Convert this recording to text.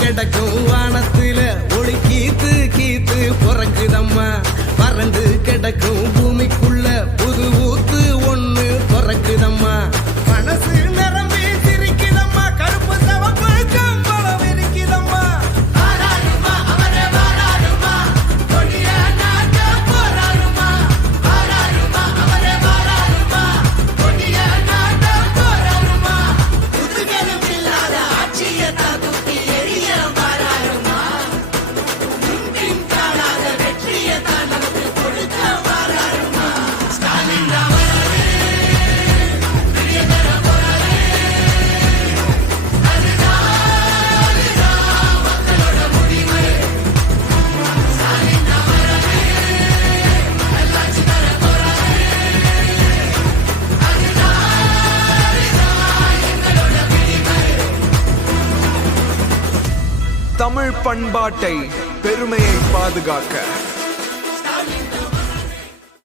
கிடக்கும் வானத்துல ஒளி கீத்து கீத்து பிறக்குதம்மா பறந்து கிடக்கும் பூமிக்குள்ள புது ஊத்து ஒண்ணு பிறக்குதம்மா மனசு நிரம்பி சிரிக்குதம்மா கருப்பு சவப்பு கம்பளம் இருக்குதம்மா தமிழ் பண்பாட்டை பெருமையை பாதுகாக்க